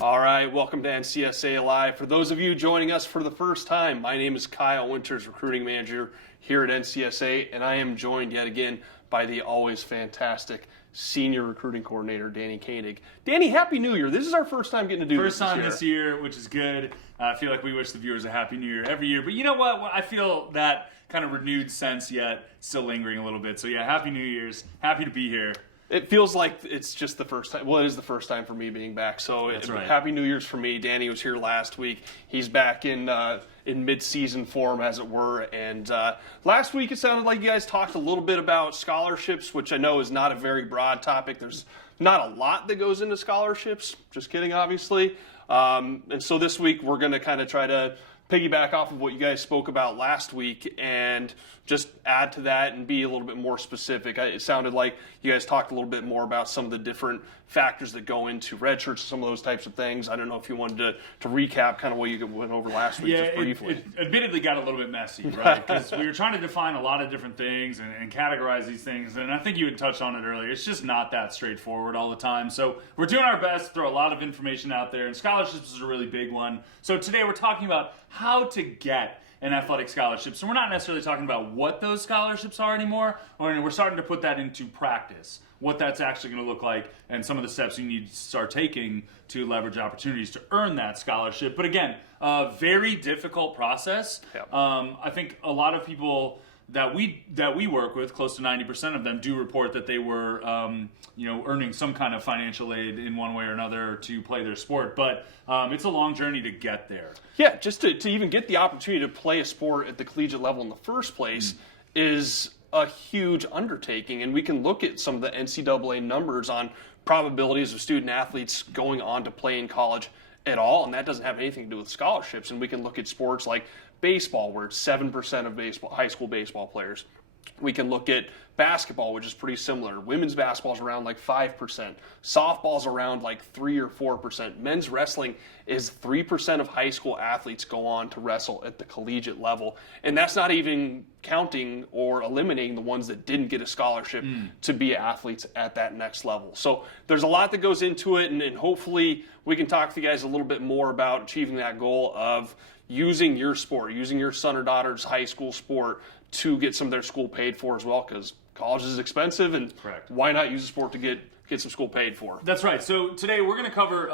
All right, welcome to NCSA Live. For those of you joining us for the first time, my name is Kyle Winters, recruiting manager here at NCSA, and I am joined yet again by the always fantastic senior recruiting coordinator, Danny Koenig. Danny, Happy New Year. This is our first time getting to do this this year, which is good. I feel like we wish the viewers a Happy New Year every year, but you know what? I feel that kind of renewed sense yet still lingering a little bit. So yeah, Happy New Year's. Happy to be here. It feels like it's just the first time. Well, it is the first time for me being back. So That's right. Happy New Year's for me. Danny was here last week. He's back in mid-season form, as it were. And last week it sounded like you guys talked a little bit about scholarships, which I know is not a very broad topic. There's not a lot that goes into scholarships. Just kidding, obviously. And so this week we're going to kind of try to piggyback off of what you guys spoke about last week and just add to that and be a little bit more specific. It sounded like you guys talked a little bit more about some of the different factors that go into redshirts, some of those types of things. I don't know if you wanted to recap kind of what you went over last week just briefly. It admittedly got a little bit messy, right? Because we were trying to define a lot of different things and categorize these things, and I think you had touched on it earlier. It's just not that straightforward all the time. So we're doing our best to throw a lot of information out there, and scholarships is a really big one. So today we're talking about how to get an athletic scholarship. So we're not necessarily talking about what those scholarships are anymore, or we're starting to put that into practice, what that's actually going to look like, and some of the steps you need to start taking to leverage opportunities to earn that scholarship. But again, a very difficult process. Yep. I think a lot of people that we work with, close to 90% of them, do report that they were earning some kind of financial aid in one way or another to play their sport. But it's a long journey to get there. Yeah, just to even get the opportunity to play a sport at the collegiate level in the first place is a huge undertaking. And we can look at some of the NCAA numbers on probabilities of student athletes going on to play in college at all, and that doesn't have anything to do with scholarships. And we can look at sports like baseball, where it's 7% of high school baseball players. We can look at basketball, which is pretty similar. Women's basketball is around like 5%. Softball's around like 3 or 4%. Men's wrestling is 3% of high school athletes go on to wrestle at the collegiate level. And that's not even counting or eliminating the ones that didn't get a scholarship to be athletes at that next level. So there's a lot that goes into it, and hopefully we can talk to you guys a little bit more about achieving that goal of using your sport, using your son or daughter's high school sport to get some of their school paid for as well, because college is expensive, and Correct. Why not use a sport to get some school paid for? That's right. So today we're going to cover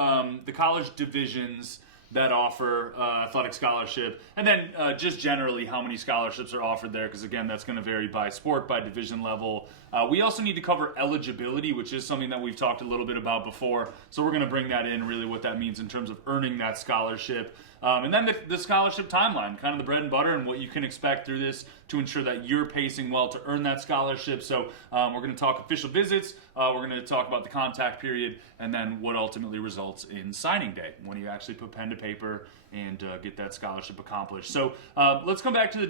the college divisions that offer athletic scholarship, and then just generally how many scholarships are offered there, because again, that's going to vary by sport, by division level. We also need to cover eligibility, which is something that we've talked a little bit about before. So we're going to bring that in, really what that means in terms of earning that scholarship. And then the scholarship timeline, kind of the bread and butter and what you can expect through this to ensure that you're pacing well to earn that scholarship. So we're going to talk official visits, we're going to talk about the contact period, and then what ultimately results in signing day, when you actually put pen to paper and get that scholarship accomplished. So let's come back to the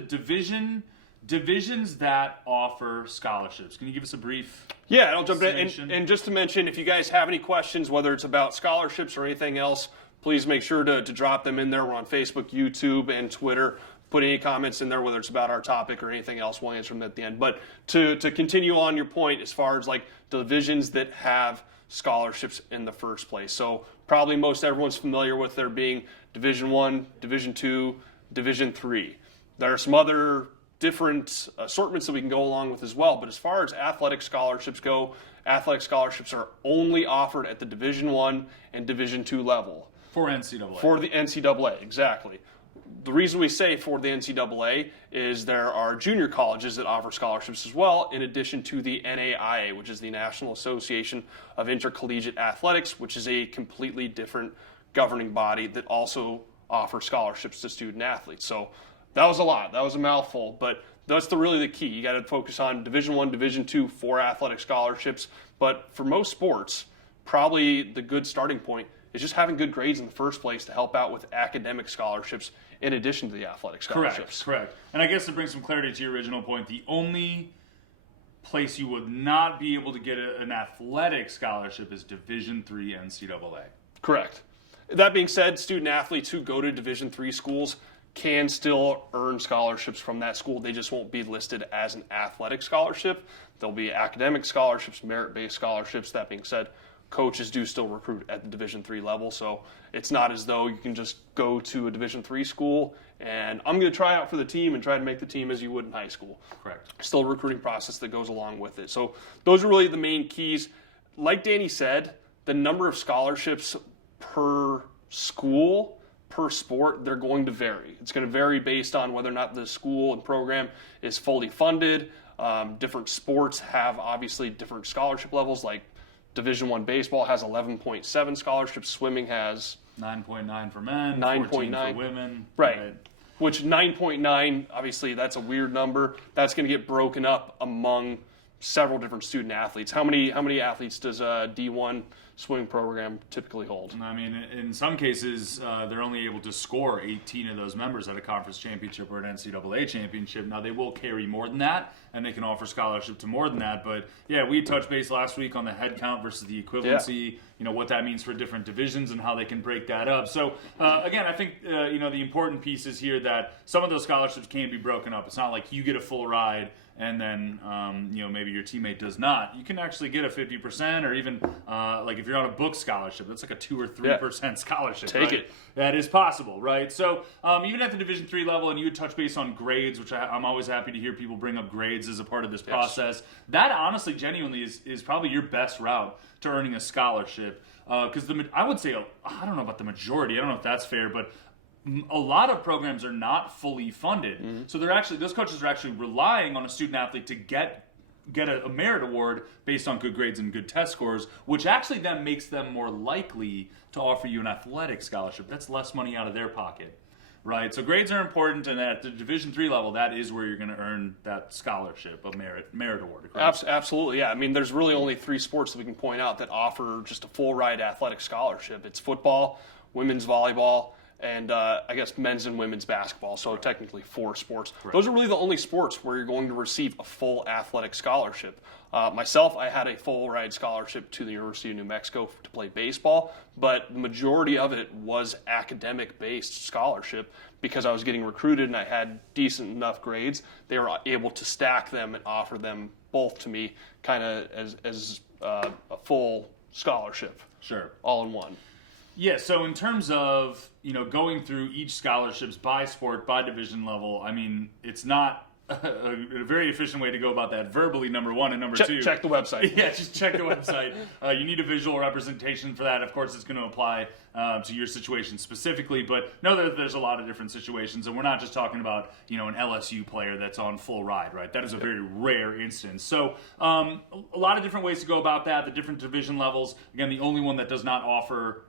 divisions that offer scholarships. Can you give us a brief? Yeah, I'll jump in. And just to mention, if you guys have any questions, whether it's about scholarships or anything else, please make sure to drop them in there. We're on Facebook, YouTube, and Twitter. Put any comments in there, whether it's about our topic or anything else. We'll answer them at the end. But to continue on your point, as far as like divisions that have scholarships in the first place. So probably most everyone's familiar with there being Division I, Division II, Division III. There are some other different assortments that we can go along with as well. But as far as athletic scholarships go, athletic scholarships are only offered at the Division I and Division II level. For NCAA. For the NCAA, exactly. The reason we say for the NCAA is there are junior colleges that offer scholarships as well, in addition to the NAIA, which is the National Association of Intercollegiate Athletics, which is a completely different governing body that also offers scholarships to student athletes. So that was a lot. That was a mouthful, but that's really the key. You got to focus on Division I, Division II for athletic scholarships. But for most sports, probably the good starting point is just having good grades in the first place to help out with academic scholarships in addition to the athletic scholarships. Correct. And I guess to bring some clarity to your original point, the only place you would not be able to get an athletic scholarship is Division III NCAA. Correct. That being said, student athletes who go to Division III schools can still earn scholarships from that school. They just won't be listed as an athletic scholarship. There'll be academic scholarships, merit-based scholarships. That being said, coaches do still recruit at the Division III level. So it's not as though you can just go to a Division III school and I'm going to try out for the team and try to make the team as you would in high school. Correct. Still a recruiting process that goes along with it. So those are really the main keys. Like Danny said, the number of scholarships per school, per sport, they're going to vary. It's going to vary based on whether or not the school and program is fully funded. Different sports have obviously different scholarship levels. Like Division I baseball has 11.7 scholarships. Swimming has 9.9 for men, 9.9 for women. Right. Which 9.9, obviously that's a weird number. That's going to get broken up among several different student athletes. How many athletes does a D1 swimming program typically hold? I mean, in some cases, they're only able to score 18 of those members at a conference championship or an NCAA championship. Now, they will carry more than that, and they can offer scholarship to more than that. But, yeah, we touched base last week on the head count versus the equivalency, what that means for different divisions and how they can break that up. So, again, I think, the important piece is here that some of those scholarships can be broken up. It's not like you get a full ride and then, maybe your teammate does not. You can actually get a 50% or even, like if you're on a book scholarship, that's like a 2 or 3% scholarship. Take right? it. That is possible, right? So even at the Division III level, and you would touch base on grades, which I'm always happy to hear people bring up grades as a part of this process. That honestly, genuinely is probably your best route to earning a scholarship. Because I would say, I don't know about the majority, I don't know if that's fair, but a lot of programs are not fully funded. Mm-hmm. So those coaches are actually relying on a student athlete to get a merit award based on good grades and good test scores, which actually then makes them more likely to offer you an athletic scholarship. That's less money out of their pocket, right? So grades are important, and at the Division III level, that is where you're going to earn that scholarship, a merit award. Absolutely, yeah. I mean, there's really only 3 sports that we can point out that offer just a full ride athletic scholarship. It's football, women's volleyball, and I guess men's and women's basketball, so technically 4 sports. Right. Those are really the only sports where you're going to receive a full athletic scholarship. Myself, I had a full ride scholarship to the University of New Mexico to play baseball, but the majority of it was academic-based scholarship because I was getting recruited and I had decent enough grades. They were able to stack them and offer them both to me kind of as a full scholarship. Sure. All in one. Yeah, so in terms of, going through each scholarships by sport, by division level, I mean, it's not a very efficient way to go about that verbally, number one, and number two. Check the website. Yeah, just check the website. You need a visual representation for that. Of course, it's going to apply to your situation specifically, but know that there's a lot of different situations, and we're not just talking about, an LSU player that's on full ride, right? That is a very rare instance. So a lot of different ways to go about that, the different division levels. Again, the only one that does not offer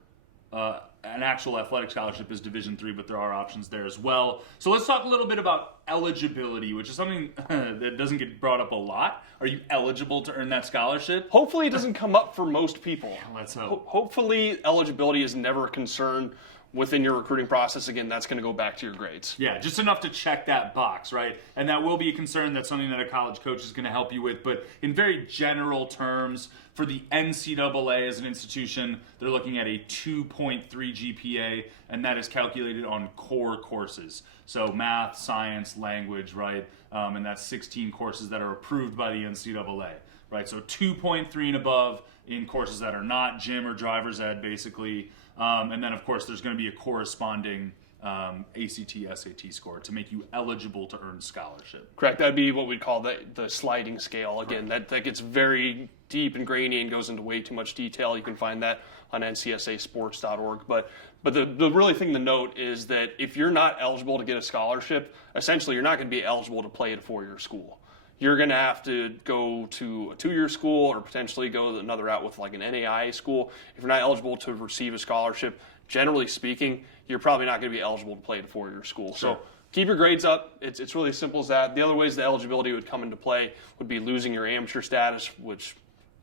an actual athletic scholarship is Division III, but there are options there as well. So let's talk a little bit about eligibility, which is something that doesn't get brought up a lot. Are you eligible to earn that scholarship? Hopefully it doesn't come up for most people. Let's hope. Hopefully eligibility is never a concern within your recruiting process. Again, that's going to go back to your grades. Yeah, just enough to check that box, right? And that will be a concern. That's something that a college coach is going to help you with. But in very general terms, for the NCAA as an institution, they're looking at a 2.3 GPA, and that is calculated on core courses. So math, science, language, right? And that's 16 courses that are approved by the NCAA, right? So 2.3 and above in courses that are not gym or driver's ed, basically. And then, of course, there's going to be a corresponding ACT, SAT score to make you eligible to earn scholarship. Correct. That would be what we'd call the sliding scale. Again, that gets very deep and grainy and goes into way too much detail. You can find that on ncsasports.org. But the really thing to note is that if you're not eligible to get a scholarship, essentially you're not going to be eligible to play at a 4-year school. You're going to have to go to a 2-year school or potentially go another route with like an NAIA school. If you're not eligible to receive a scholarship, generally speaking, you're probably not going to be eligible to play at a 4-year school. Sure. So keep your grades up. It's really as simple as that. The other ways the eligibility would come into play would be losing your amateur status, which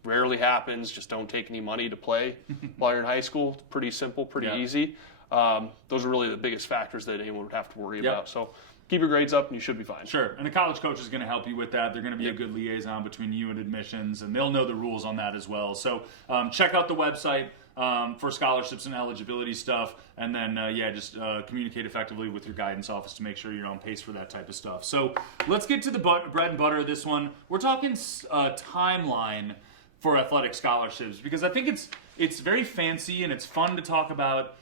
rarely happens. Just don't take any money to play while you're in high school. It's pretty simple, pretty easy. Those are really the biggest factors that anyone would have to worry about. So keep your grades up and you should be fine. Sure, and a college coach is going to help you with that. They're going to be a good liaison between you and admissions, and they'll know the rules on that as well. So check out the website for scholarships and eligibility stuff, and then, just communicate effectively with your guidance office to make sure you're on pace for that type of stuff. So let's get to the bread and butter of this one. We're talking timeline for athletic scholarships, because I think it's very fancy and it's fun to talk about.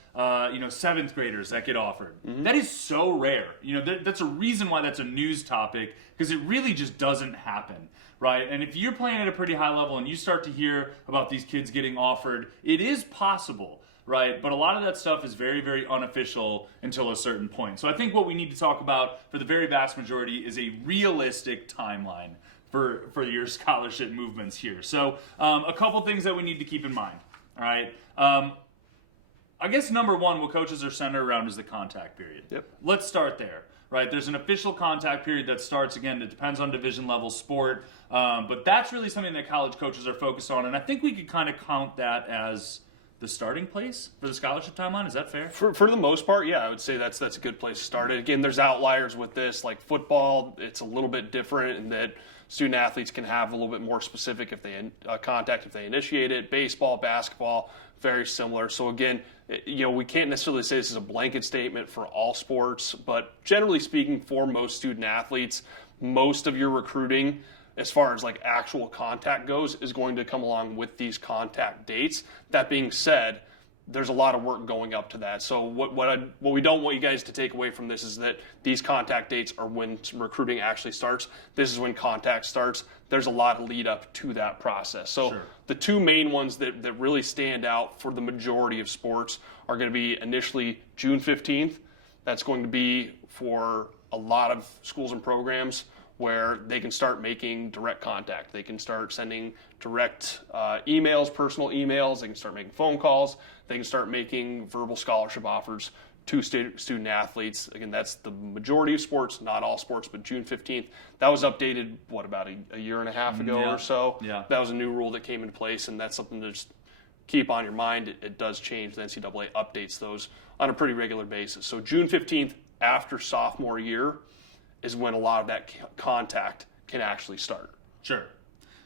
Seventh graders that get offered. That is so rare. That's a reason why that's a news topic, because it really just doesn't happen, right? And if you're playing at a pretty high level and you start to hear about these kids getting offered, it is possible, right? But a lot of that stuff is very, very unofficial until a certain point. So I think what we need to talk about for the very vast majority is a realistic timeline for your scholarship movements here. So a couple things that we need to keep in mind, all right? I guess number one, what coaches are centered around is the contact period. Yep. Let's start there, right? There's an official contact period that starts, again, it depends on division level sport, but that's really something that college coaches are focused on, and I think we could kind of count that as the starting place for the scholarship timeline. Is that fair? For the most part, yeah, I would say that's a good place to start. Again, there's outliers with this, like football. It's a little bit different in that student athletes can have a little bit more specific if they contact if they initiate it. Baseball, basketball, very similar. So again, we can't necessarily say this is a blanket statement for all sports, but generally speaking, for most student athletes, most of your recruiting, as far as like actual contact goes, is going to come along with these contact dates. That being said, there's a lot of work going up to that. So what we don't want you guys to take away from this is that these contact dates are when recruiting actually starts. This is when contact starts. There's a lot of lead up to that process. So Sure. The two main ones that really stand out for the majority of sports are going to be initially June 15th. That's going to be for a lot of schools and programs where they can start making direct contact. They can start sending direct emails, personal emails. They can start making phone calls. They can start making verbal scholarship offers to student athletes. Again, that's the majority of sports, not all sports, but June 15th. That was updated, about a year and a half ago or so? Yeah. That was a new rule that came into place, and that's something to just keep on your mind. It does change. The NCAA updates those on a pretty regular basis. So June 15th, after sophomore year, is when a lot of that contact can actually start. Sure.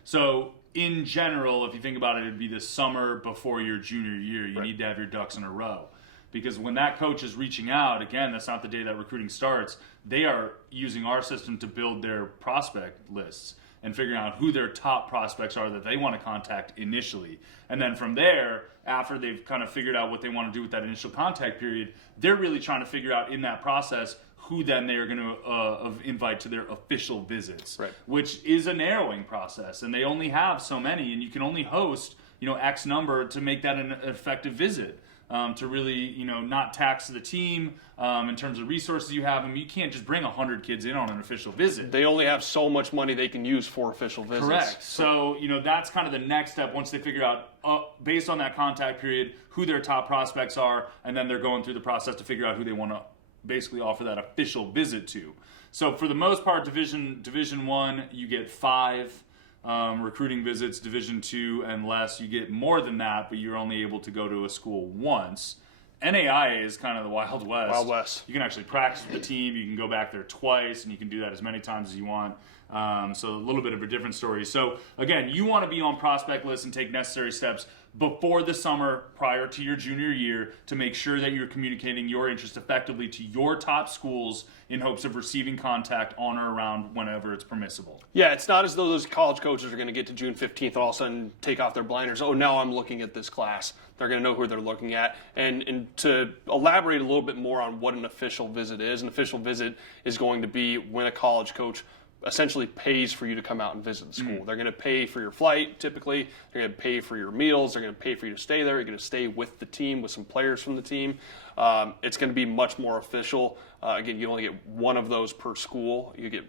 So in general, if you think about it, it'd be the summer before your junior year. You need to have your ducks in a row. Because when that coach is reaching out, again, that's not the day that recruiting starts. They are using our system to build their prospect lists and figuring out who their top prospects are that they want to contact initially. And then from there, after they've kind of figured out what they want to do with that initial contact period, they're really trying to figure out in that process who then they are going to invite to their official visits, right, which is a narrowing process. And they only have so many, and you can only host, X number to make that an effective visit. To really, not tax the team in terms of resources you have. I mean, you can't just bring 100 kids in on an official visit. They only have so much money they can use for official visits. Correct. So, that's kind of the next step once they figure out, based on that contact period, who their top prospects are, and then they're going through the process to figure out who they want to basically offer that official visit to. So for the most part, Division I, you get 5 recruiting visits. Division II and less, you get more than that, but you're only able to go to a school once. NAIA is kind of the Wild West. Wild West. You can actually practice with the team. You can go back there twice, and you can do that as many times as you want. So a little bit of a different story. So again, you want to be on prospect lists and take necessary steps before the summer, prior to your junior year, to make sure that you're communicating your interest effectively to your top schools in hopes of receiving contact on or around whenever it's permissible. Yeah, it's not as though those college coaches are going to get to June 15th and all of a sudden take off their blinders. Oh, now I'm looking at this class. They're going to know who they're looking at. And to elaborate a little bit more on what an official visit is, an official visit is going to be when a college coach essentially pays for you to come out and visit the school. They're going to pay for your flight, typically. They're going to pay for your meals. They're going to pay for you to stay there. You're going to stay with the team, with some players from the team. It's going to be much more official. Again, you only get one of those per school. You get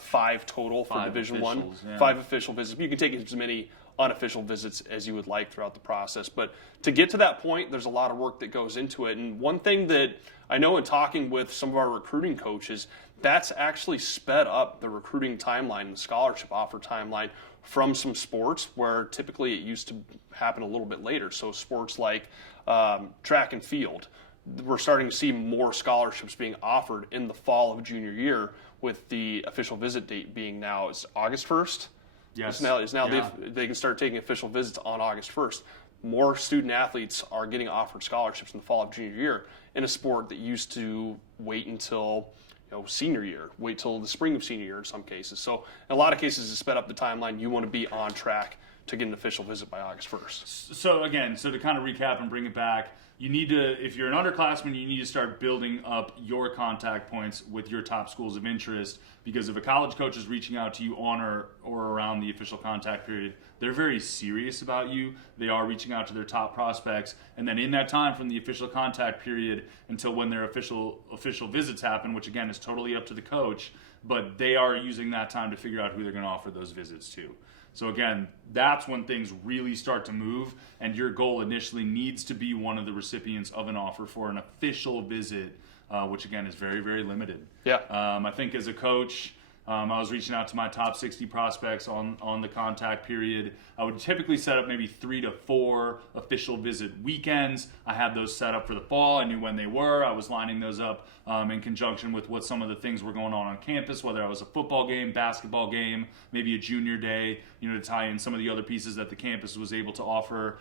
5 total for Division I. Yeah. 5 official visits. You can take as many unofficial visits as you would like throughout the process. But to get to that point, there's a lot of work that goes into it. And one thing that I know in talking with some of our recruiting coaches, that's actually sped up the recruiting timeline and the scholarship offer timeline from some sports where typically it used to happen a little bit later. So sports like track and field, we're starting to see more scholarships being offered in the fall of junior year, with the official visit date being now is August 1st. Yes. It's now they can start taking official visits on August 1st. More student athletes are getting offered scholarships in the fall of junior year in a sport that used to wait until senior year, wait till the spring of senior year in some cases. So in a lot of cases, it sped up the timeline. You want to be on track to get an official visit by August 1st. So again, to kind of recap and bring it back, you need to, if you're an underclassman, you need to start building up your contact points with your top schools of interest, because if a college coach is reaching out to you on or around the official contact period, they're very serious about you. They are reaching out to their top prospects, and then in that time from the official contact period until when their official visits happen, which again is totally up to the coach, but they are using that time to figure out who they're going to offer those visits to. So again, that's when things really start to move, and your goal initially needs to be one of the recipients of an offer for an official visit, which again is very, very limited. Yeah. I think as a coach, I was reaching out to my top 60 prospects on the contact period. I would typically set up maybe 3 to 4 official visit weekends. I had those set up for the fall. I knew when they were. I was lining those up in conjunction with what some of the things were going on campus, whether it was a football game, basketball game, maybe a junior day, to tie in some of the other pieces that the campus was able to offer.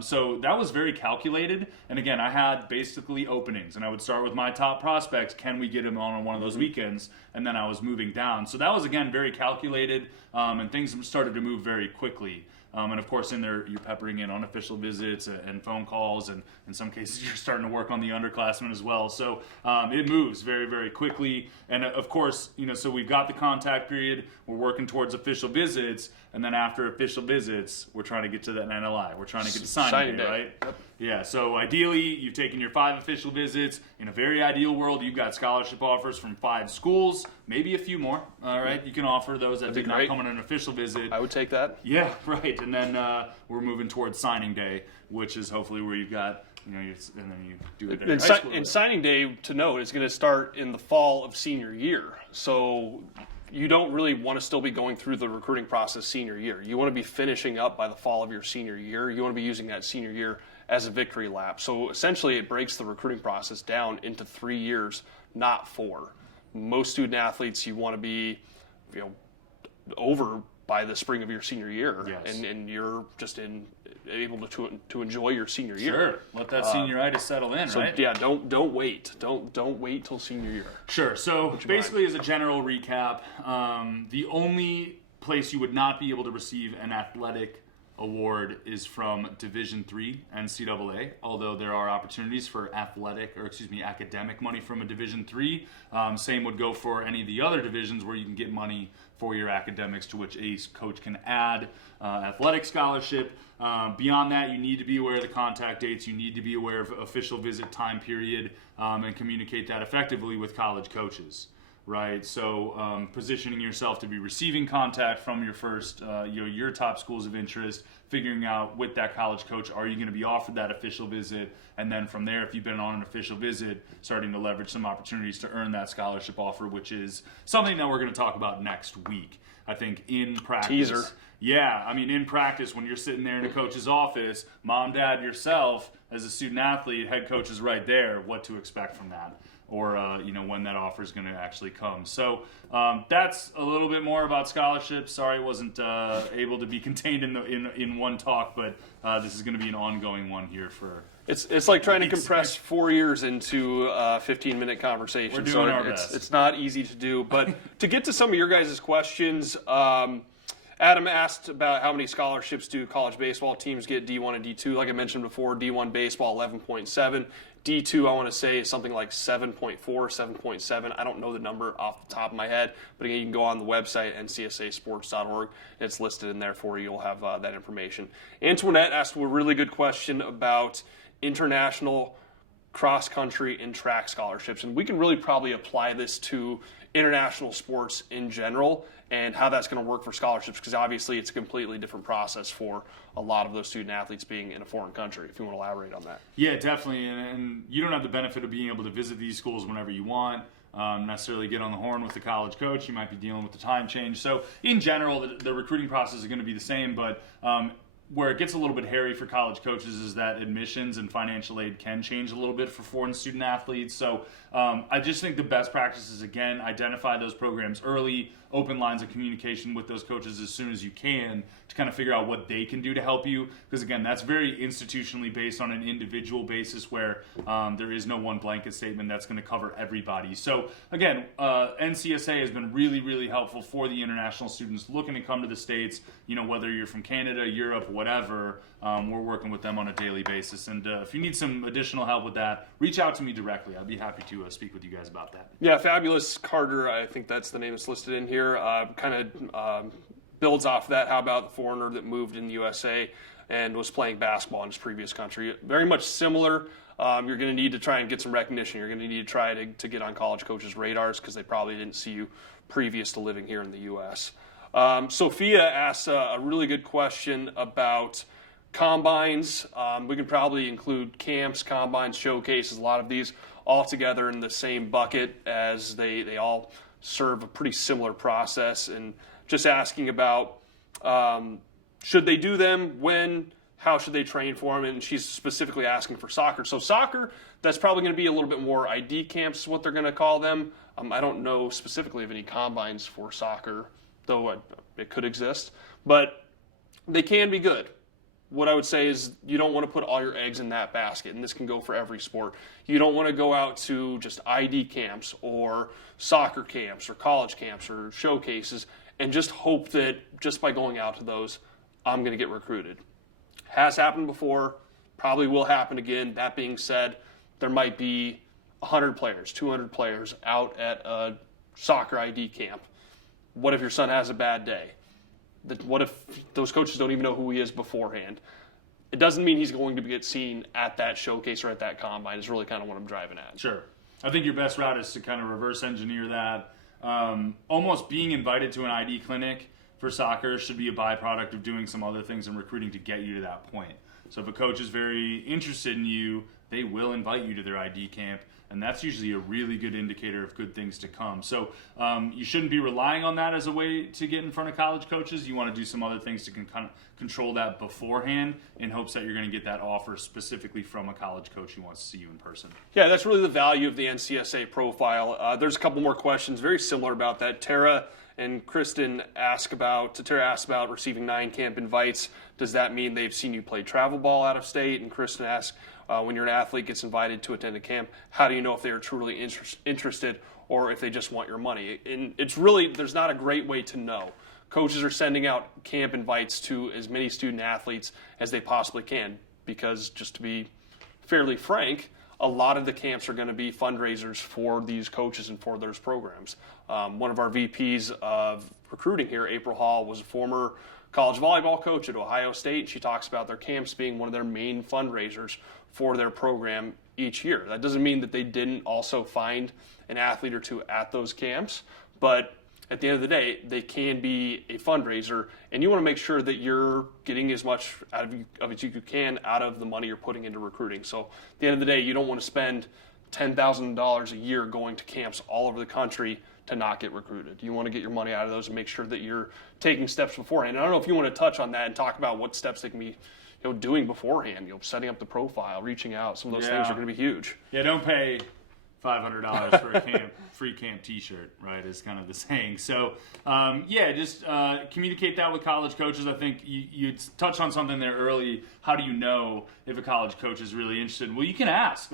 So that was very calculated. And again, I had basically openings, and I would start with my top prospects. Can we get them on one of those weekends? And then I was moving down. So that was, again, very calculated, and things started to move very quickly. And of course, in there, you're peppering in unofficial visits and phone calls, and in some cases, you're starting to work on the underclassmen as well. So it moves very, very quickly. And of course, so we've got the contact period. We're working towards official visits, and then after official visits, we're trying to get to that NLI. We're trying to get to signing day, right? Yep. Yeah. So ideally, you've taken your 5 official visits. In a very ideal world, you've got scholarship offers from 5 schools, maybe a few more. All right, you can offer those that did not come on an official visit. I would take that. Yeah, right. And then we're moving towards signing day, which is hopefully where you've got, and then you do it in high school. And signing day, to note, is going to start in the fall of senior year. So you don't really want to still be going through the recruiting process senior year. You want to be finishing up by the fall of your senior year. You want to be using that senior year as a victory lap. So essentially it breaks the recruiting process down into 3 years, not 4. Most student athletes, you want to be over by the spring of your senior year, yes. and you're just able to enjoy your senior year. Sure, let that senioritis settle in, so, right? Yeah, don't wait. Don't wait till senior year. Sure. So basically, as a general recap, the only place you would not be able to receive an athletic award is from Division III NCAA, although there are opportunities for academic money from a Division III. Same would go for any of the other divisions where you can get money for your academics, to which a coach can add athletic scholarship. Beyond that, you need to be aware of the contact dates. You need to be aware of official visit time period, and communicate that effectively with college coaches. Right, so positioning yourself to be receiving contact from your first, your top schools of interest, figuring out with that college coach, are you going to be offered that official visit, and then from there, if you've been on an official visit, starting to leverage some opportunities to earn that scholarship offer, which is something that we're going to talk about next week. I think in practice. Teaser. Yeah, I mean, in practice, when you're sitting there in a coach's office, mom, dad, yourself, as a student athlete, head coach is right there, what to expect from that. Or when that offer is going to actually come. So that's a little bit more about scholarships. Sorry, I wasn't able to be contained in one talk, but this is going to be an ongoing one here for. It's like trying to compress 4 years into a 15-minute conversation. We're doing our best. It's not easy to do, but to get to some of your guys' questions. Adam asked about how many scholarships do college baseball teams get, D1 and D2. Like I mentioned before, D1 baseball 11.7. D2, I want to say, is something like 7.4, 7.7. I don't know the number off the top of my head, but again, you can go on the website, ncsasports.org. It's listed in there for you. You'll have that information. Antoinette asked a really good question about international cross-country and track scholarships, and we can really probably apply this to international sports in general and how that's going to work for scholarships, because obviously it's a completely different process for a lot of those student athletes being in a foreign country, if you want to elaborate on that. Yeah, definitely, and you don't have the benefit of being able to visit these schools whenever you want, necessarily get on the horn with the college coach. You might be dealing with the time change. So in general, the recruiting process is going to be the same, but where it gets a little bit hairy for college coaches is that admissions and financial aid can change a little bit for foreign student athletes. So I just think the best practice is, again, identify those programs early, open lines of communication with those coaches as soon as you can to kind of figure out what they can do to help you. Because, again, that's very institutionally based on an individual basis where there is no one blanket statement that's going to cover everybody. So, again, NCSA has been really, really helpful for the international students looking to come to the States, whether you're from Canada, Europe, whatever. We're working with them on a daily basis. And if you need some additional help with that, reach out to me directly. I'd be happy to speak with you guys about that. Yeah, Fabulous Carter, I think that's the name that's listed in here, kind of builds off that. How about the foreigner that moved in the USA and was playing basketball in his previous country? Very much similar. You're going to need to try and get some recognition. You're going to need to try to get on college coaches' radars because they probably didn't see you previous to living here in the U.S. Sophia asks a really good question about combines. We can probably include camps, combines, showcases, a lot of these all together in the same bucket as they all serve a pretty similar process. And just asking about should they do them, when, how should they train for them, and she's specifically asking for soccer. So soccer, that's probably going to be a little bit more ID camps is what they're going to call them. I don't know specifically of any combines for soccer, though it could exist, but they can be good. What I would say is you don't want to put all your eggs in that basket, and this can go for every sport. You don't want to go out to just ID camps or soccer camps or college camps or showcases and just hope that just by going out to those, I'm going to get recruited. Has happened before, probably will happen again. That being said, there might be 100 players, 200 players out at a soccer ID camp. What if your son has a bad day? What if those coaches don't even know who he is beforehand? It doesn't mean he's going to get seen at that showcase or at that combine is really kind of what I'm driving at. Sure. I think your best route is to kind of reverse engineer that. Almost being invited to an ID clinic for soccer should be a byproduct of doing some other things in recruiting to get you to that point. So if a coach is very interested in you, they will invite you to their ID camp, and that's usually a really good indicator of good things to come. So you shouldn't be relying on that as a way to get in front of college coaches. You want to do some other things to kind of control that beforehand in hopes that you're going to get that offer specifically from a college coach who wants to see you in person. Yeah, that's really the value of the NCSA profile. There's a couple more questions very similar about that. Tara and Kristen Tara asked about receiving 9 camp invites. Does that mean they've seen you play travel ball out of state? And Kristen asked, when you're an athlete gets invited to attend a camp, how do you know if they are truly interested or if they just want your money? And it's really, there's not a great way to know. Coaches are sending out camp invites to as many student athletes as they possibly can because, just to be fairly frank, a lot of the camps are going to be fundraisers for these coaches and for those programs. One of our VPs of recruiting here, April Hall, was a former college volleyball coach at Ohio State. She talks about their camps being one of their main fundraisers for their program each year. That doesn't mean that they didn't also find an athlete or two at those camps, but at the end of the day, they can be a fundraiser, and you want to make sure that you're getting as much out of it as you can out of the money you're putting into recruiting. So at the end of the day, you don't want to spend $10,000 a year going to camps all over the country to not get recruited. You want to get your money out of those and make sure that you're taking steps beforehand. And I don't know if you want to touch on that and talk about what steps they can be doing beforehand, setting up the profile, reaching out. Some of those things are going to be huge. Yeah, don't pay $500 for a free camp T-shirt, right? Is kind of the saying. So, just communicate that with college coaches. I think you touched on something there early. How do you know if a college coach is really interested? Well, you can ask,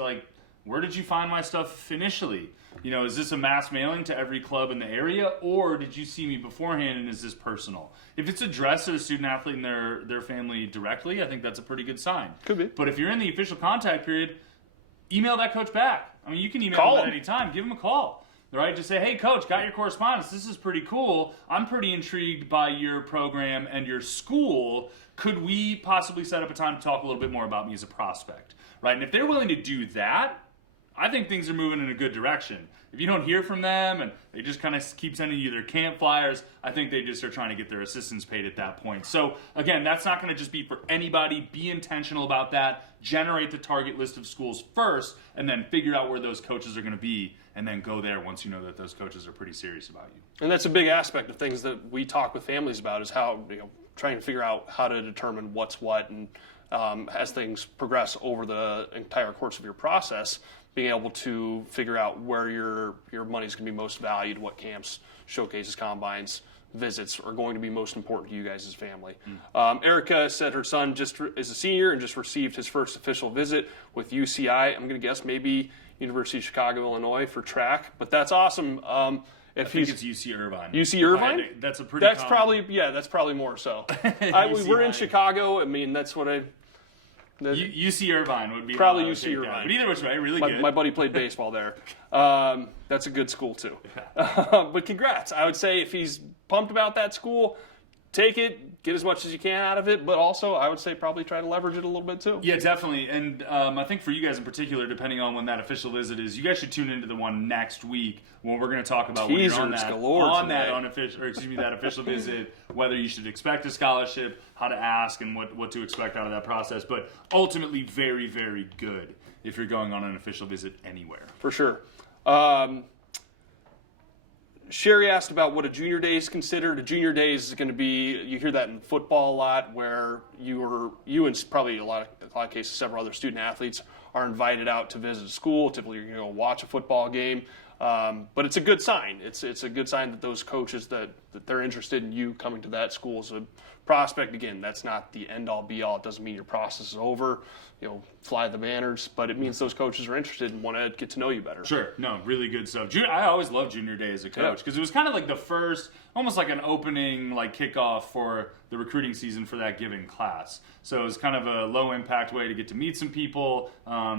where did you find my stuff initially? Is this a mass mailing to every club in the area, or did you see me beforehand and is this personal? If it's addressed to a student athlete and their family directly, I think that's a pretty good sign. Could be. But if you're in the official contact period, email that coach back. I mean, you can email him at any time. Give him a call. Right? Just say, hey, coach, got your correspondence. This is pretty cool. I'm pretty intrigued by your program and your school. Could we possibly set up a time to talk a little bit more about me as a prospect? Right? And if they're willing to do that, I think things are moving in a good direction. If you don't hear from them and they just kind of keep sending you their camp flyers, I think they just are trying to get their assistants paid at that point. So again, that's not going to just be for anybody. Be intentional about that. Generate the target list of schools first, and then figure out where those coaches are going to be, and then go there once you know that those coaches are pretty serious about you. And that's a big aspect of things that we talk with families about is how trying to figure out how to determine what's what, and as things progress over the entire course of your process, being able to figure out where your money's going to be most valued, what camps, showcases, combines, visits are going to be most important to you guys as a family. Erica said her son just is a senior and just received his first official visit with UCI. I'm going to guess maybe University of Chicago, Illinois for track, but that's awesome. I think it's UC Irvine. UC Irvine? That's a pretty. That's probably more so. We're in Chicago. I mean, that's what I. UC Irvine would be probably UC Irvine. But either which way, really good. My buddy played baseball there. That's a good school too. But congrats. I would say if he's pumped about that school, take it, get as much as you can out of it, but also I would say probably try to leverage it a little bit too. Yeah, definitely. And I think for you guys in particular, depending on when that official visit is, you guys should tune into the one next week when we're going to talk about Teasers when you're that official visit, whether you should expect a scholarship, how to ask, and what to expect out of that process. But ultimately, very, very good if you're going on an official visit anywhere. For sure. Sherry asked about what a junior day is considered. A junior day is going to be, you hear that in football a lot, where you and probably a lot of cases several other student athletes are invited out to visit a school. Typically, you're going to go watch a football game. But it's a good sign. It's a good sign that those coaches that they're interested in you coming to that school as a prospect. Again, that's not the end all be all. It doesn't mean your process is over. Fly the banners, but it means those coaches are interested and want to get to know you better. Sure, no, really good stuff. I always loved junior day as a coach because it was kind of like the first, almost like an opening, like kickoff for the recruiting season for that given class. So it was kind of a low impact way to get to meet some people,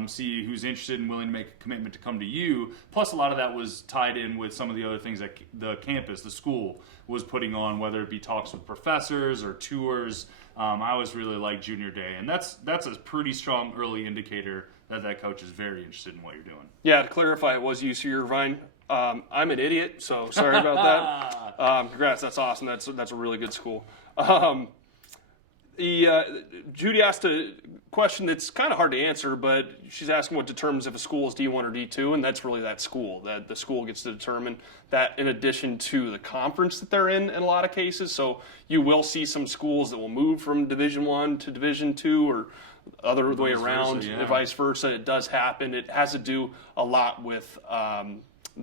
see who's interested and willing to make a commitment to come to you. Plus, a lot of that was tied in with some of the other things that the campus, the school, was putting on, whether it be talks with professors or tours. I always really liked junior day, and that's a pretty strong early indicator that coach is very interested in what you're doing. Yeah, to clarify, it was UC Irvine. I'm an idiot, so sorry about that. Congrats, that's awesome. That's a really good school. Judy asked a question that's kind of hard to answer, but she's asking what determines if a school is D1 or D2, and that's really that school. That the school gets to determine that in addition to the conference that they're in a lot of cases. So you will see some schools that will move from Division I to Division II or other way around, and vice versa. It does happen. It has to do a lot with how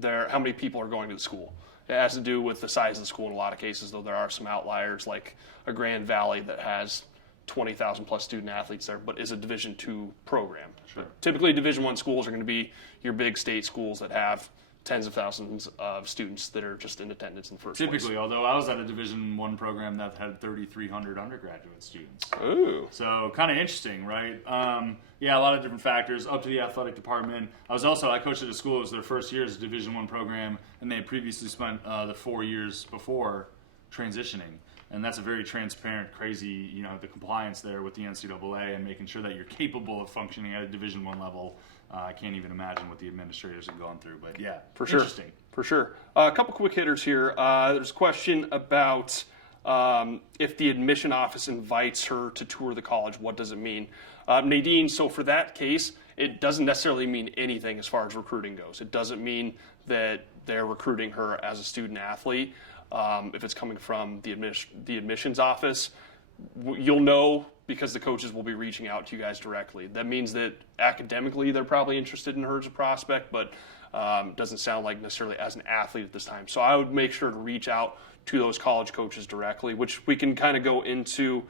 many people are going to the school. It has to do with the size of the school in a lot of cases, though there are some outliers like a Grand Valley that has 20,000 plus student athletes there, but is a Division II program. Sure. Typically, Division I schools are going to be your big state schools that have tens of thousands of students that are just in attendance in the first place. Typically, although I was at a Division I program that had 3,300 undergraduate students. Ooh. So kind of interesting, right? A lot of different factors up to the athletic department. I coached at a school. It was their first year as a Division I program, and they had previously spent the 4 years before transitioning. And that's a very transparent, crazy, the compliance there with the NCAA and making sure that you're capable of functioning at a Division I level. I can't even imagine what the administrators have gone through, but yeah, for sure. Interesting. For sure. A couple quick hitters here. There's a question about if the admission office invites her to tour the college, what does it mean? Nadine, so for that case, it doesn't necessarily mean anything as far as recruiting goes. It doesn't mean that they're recruiting her as a student athlete. If it's coming from the admissions office, you'll know because the coaches will be reaching out to you guys directly. That means that academically they're probably interested in her as a prospect, but doesn't sound like necessarily as an athlete at this time. So I would make sure to reach out to those college coaches directly, which we can kind of go into.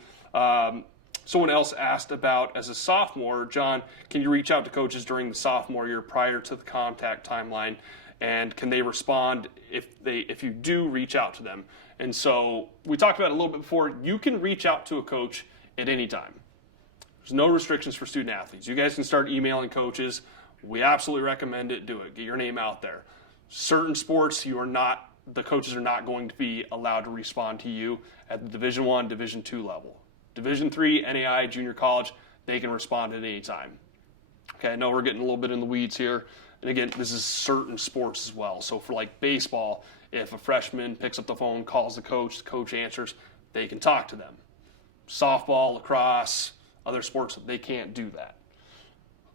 Someone else asked about as a sophomore, John, can you reach out to coaches during the sophomore year prior to the contact timeline? And can they respond if you do reach out to them? And so we talked about it a little bit before. You can reach out to a coach at any time. There's no restrictions for student athletes. You guys can start emailing coaches. We absolutely recommend it. Do it. Get your name out there. Certain sports, the coaches are not going to be allowed to respond to you at the Division I, Division II level. Division III, NAIA, junior college, they can respond at any time. Okay, I know we're getting a little bit in the weeds here. And again, this is certain sports as well. So for like baseball, if a freshman picks up the phone, calls the coach answers, they can talk to them. Softball, lacrosse, other sports, they can't do that.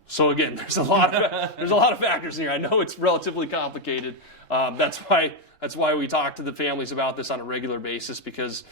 So again, there's a lot of factors here. I know it's relatively complicated. That's why we talk to the families about this on a regular basis, because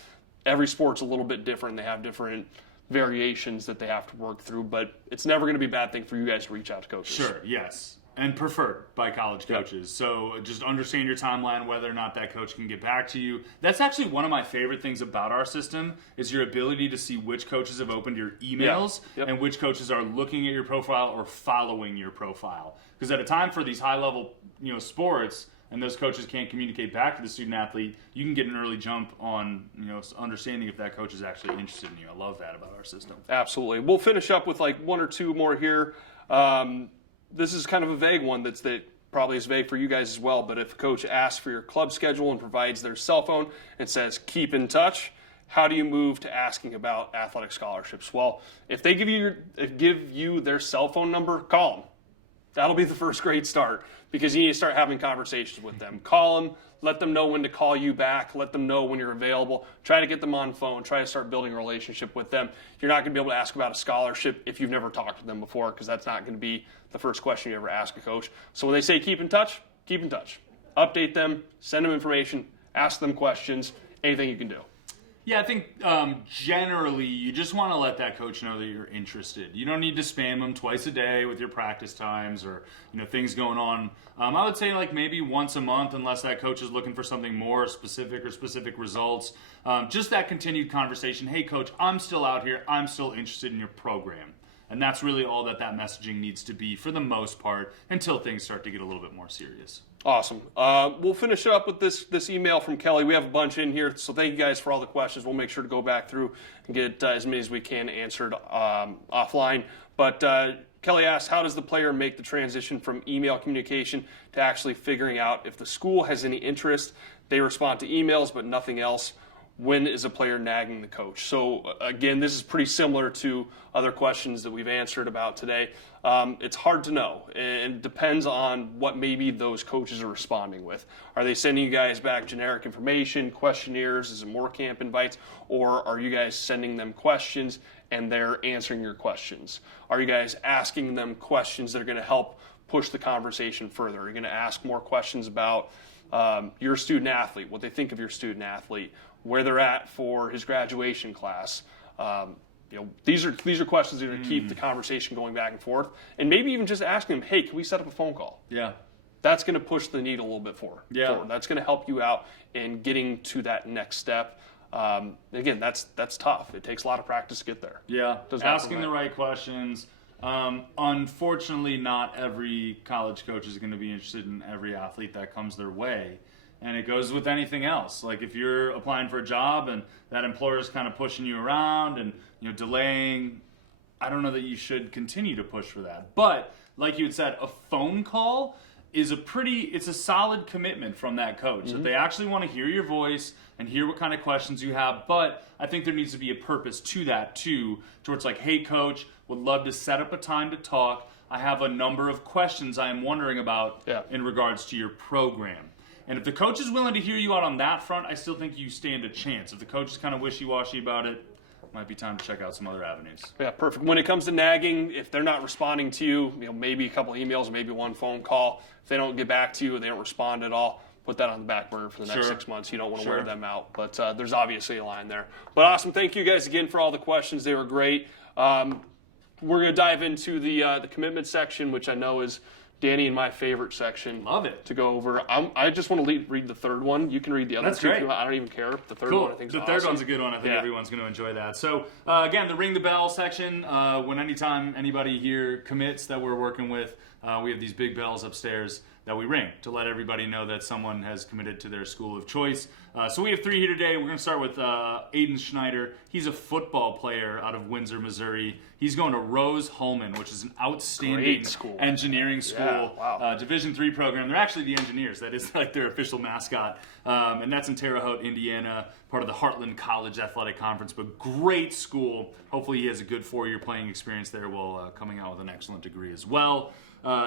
every sport's a little bit different. They have different variations that they have to work through, but it's never going to be a bad thing for you guys to reach out to coaches. Sure, yes. And preferred by college coaches. So just understand your timeline, whether or not that coach can get back to you. That's actually one of my favorite things about our system is your ability to see which coaches have opened your emails and which coaches are looking at your profile or following your profile. Because at a time for these high-level sports, and those coaches can't communicate back to the student athlete, you can get an early jump on understanding if that coach is actually interested in you. I love that about our system. Absolutely. We'll finish up with like one or two more here. This is kind of a vague one that probably is vague for you guys as well, but if a coach asks for your club schedule and provides their cell phone and says, keep in touch, how do you move to asking about athletic scholarships? Well, if they give you their cell phone number, call them. That'll be the first great start because you need to start having conversations with them. Call them, let them know when to call you back, let them know when you're available. Try to get them on phone, try to start building a relationship with them. You're not going to be able to ask about a scholarship if you've never talked to them before because that's not going to be the first question you ever ask a coach. So when they say keep in touch, keep in touch. Update them, send them information, ask them questions, anything you can do. Yeah, I think generally you just want to let that coach know that you're interested. You don't need to spam them twice a day with your practice times or things going on. I would say like maybe once a month, unless that coach is looking for something more specific or specific results. Just that continued conversation. Hey, coach, I'm still out here. I'm still interested in your program. And that's really all that messaging needs to be for the most part until things start to get a little bit more serious. Awesome. We'll finish up with this email from Kelly. We have a bunch in here, so thank you guys for all the questions. We'll make sure to go back through and get as many as we can answered offline. But Kelly asks, how does the player make the transition from email communication to actually figuring out if the school has any interest? They respond to emails, but nothing else. When is a player nagging the coach? So again, this is pretty similar to other questions that we've answered about today. It's hard to know, and it depends on what maybe those coaches are responding with. Are they sending you guys back generic information, questionnaires, is it more camp invites, or are you guys sending them questions and they're answering your questions? Are you guys asking them questions that are going to help push the conversation further? Are you going to ask more questions about your student athlete, what they think of your student athlete, where they're at for his graduation class? These are questions that are going to keep the conversation going back and forth, and maybe even just asking them, hey, can we set up a phone call? Yeah. That's going to push the needle a little bit forward. Yeah. That's going to help you out in getting to that next step. Again, that's tough. It takes a lot of practice to get there. Yeah. Asking the right questions. Unfortunately, not every college coach is going to be interested in every athlete that comes their way. And it goes with anything else. Like if you're applying for a job and that employer is kind of pushing you around and delaying, I don't know that you should continue to push for that. But like you had said, a phone call is it's a solid commitment from that coach that they actually want to hear your voice and hear what kind of questions you have. But I think there needs to be a purpose to that too, towards like, hey coach, would love to set up a time to talk. I have a number of questions I am wondering about in regards to your program. And if the coach is willing to hear you out on that front, I still think you stand a chance. If the coach is kind of wishy-washy about it, might be time to check out some other avenues. Yeah, perfect. When it comes to nagging, if they're not responding to you, maybe a couple of emails, maybe one phone call. If they don't get back to you, they don't respond at all, put that on the back burner for the next 6 months. You don't want to wear them out. But there's obviously a line there. But awesome. Thank you guys again for all the questions. They were great. We're going to dive into the commitment section, which I know is Danny and my favorite section. Love it. To go over. I just want to read the third one. You can read the other two. Great. I don't even care. The third Cool. one I think is the awesome. third one's a good one. I think everyone's going to enjoy that. So again, the ring the bell section. Anytime anybody here commits that we're working with, we have these big bells upstairs that we ring to let everybody know that someone has committed to their school of choice. So we have 3 here today. We're going to start with Aiden Schneider. He's a football player out of Windsor, Missouri. He's going to Rose-Hulman, which is an outstanding engineering school, Division III program. They're actually the Engineers. That is like their official mascot. And that's in Terre Haute, Indiana, part of the Heartland College Athletic Conference. But great school. Hopefully he has a good 4-year playing experience there while coming out with an excellent degree as well.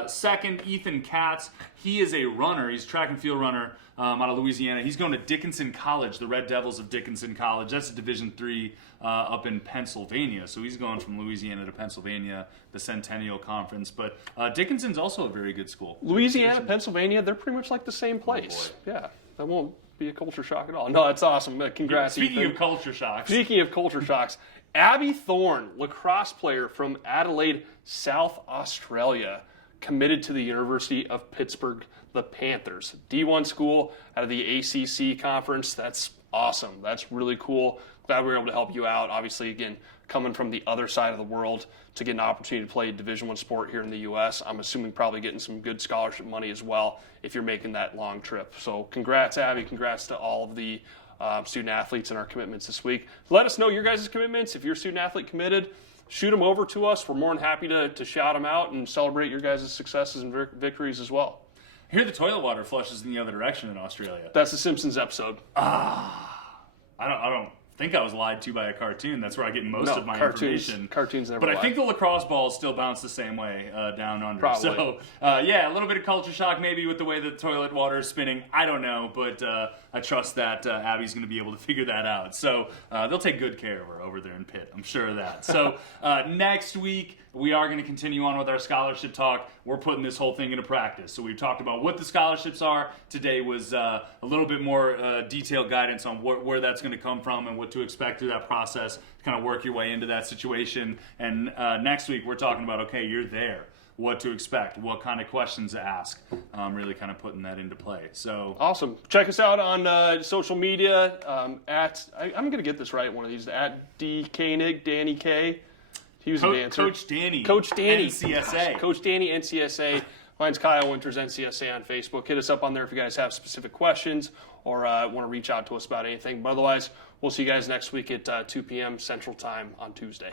Second, Ethan Katz. He is a runner. He's a track and field runner out of Louisiana. He's going to Dickinson College, the Red Devils of Dickinson College. That's a Division III up in Pennsylvania. So he's going from Louisiana to Pennsylvania, the Centennial Conference. But Dickinson's also a very good school. Louisiana, Pennsylvania, they're pretty much like the same place. Oh, yeah. I won't be a culture shock at all. No, that's awesome. Congrats, Speaking Ethan. of culture shocks. Speaking of culture shocks, Abby Thorne, lacrosse player from Adelaide, South Australia, committed to the University of Pittsburgh, the Panthers. D1 school out of the ACC conference. That's awesome. That's really cool. Glad we were able to help you out. Obviously, again, coming from the other side of the world to get an opportunity to play Division I sport here in the U.S. I'm assuming probably getting some good scholarship money as well if you're making that long trip. So congrats, Abby. Congrats to all of the student athletes in our commitments this week. Let us know your guys' commitments. If you're a student athlete committed, shoot them over to us. We're more than happy to shout them out and celebrate your guys' successes and victories as well. Here the toilet water flushes in the other direction in Australia. That's the Simpsons episode. I don't think I was lied to by a cartoon. That's where I get most of my information. Cartoons never But lie. I think the lacrosse balls still bounce the same way down under. Probably. So, yeah, a little bit of culture shock maybe with the way the toilet water is spinning. I don't know, but I trust that Abby's going to be able to figure that out. So they'll take good care of her over there in Pitt. I'm sure of that. So next week, we are going to continue on with our scholarship talk. We're putting this whole thing into practice. So we've talked about what the scholarships are. Today was a little bit more detailed guidance on where that's going to come from and what to expect through that process to kind of work your way into that situation. And next week, we're talking about, okay, you're there. What to expect, what kind of questions to ask, really kind of putting that into play. So awesome. Check us out on social media I'm going to get this right one of these, at DKnig, Danny K. He was an answer. Coach Danny. NCSA. Gosh, Coach Danny, NCSA. Mine's Kyle Winters, NCSA on Facebook. Hit us up on there if you guys have specific questions or want to reach out to us about anything. But otherwise, we'll see you guys next week at 2 p.m. Central Time on Tuesday.